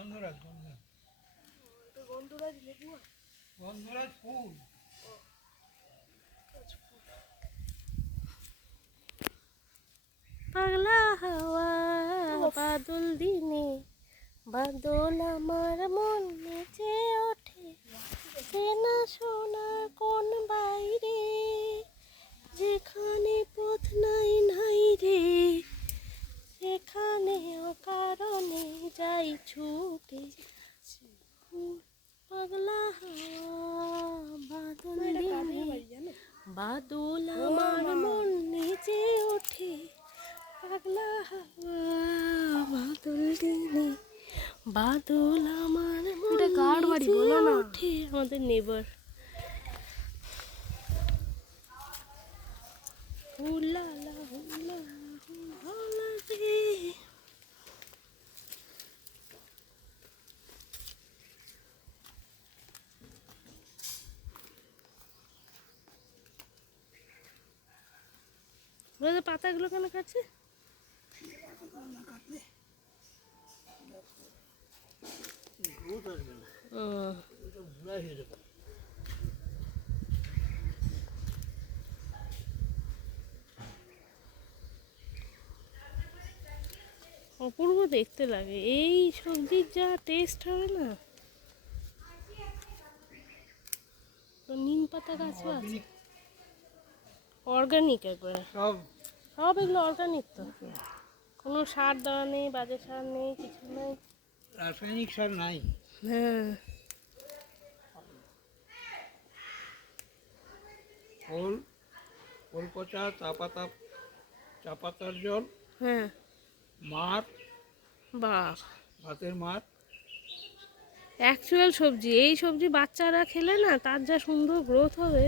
গন্ধরাজ গন্ধরাজ লেবু গন্ধরাজ ফুল। পাগলা হাওয়া বাদল দিনে বাদল আমার মন নেচে ওঠে চেনা শোনা কোন বাইরে যেখানে পথ নাই নাই রে সেখানে অকারণে যাই ছুটে পাগলা হাওয়া বাদল দিনে বাদল আমার মন নেচে ওঠে পাগলা হাওয়া বাদল দিনে বাদল আমার মন নেচে ওঠে আমাদের নেবার হুলালা হুলালা হুলালা রে পাতাগুলো কেন কাটছে? অপূর্ব দেখতে লাগে এই সবজির যা টেস্ট হবে না। তো নিম পাতা গাছও আছে অর্গানিক একবারে সব সব এগুলো অর্গানিক তো কোনো সার দেওয়া নেই বাজে সার নেই কিছু নেই রাসায়নিক সার নাই। হ্যাঁ খোল খোল পচা চা পাতার জল, হ্যাঁ মার, বাহ ভাতের মার। অ্যাকচুয়াল সবজি এই সবজি বাচ্চারা খেলে না তার যা সুন্দর গ্রোথ হবে।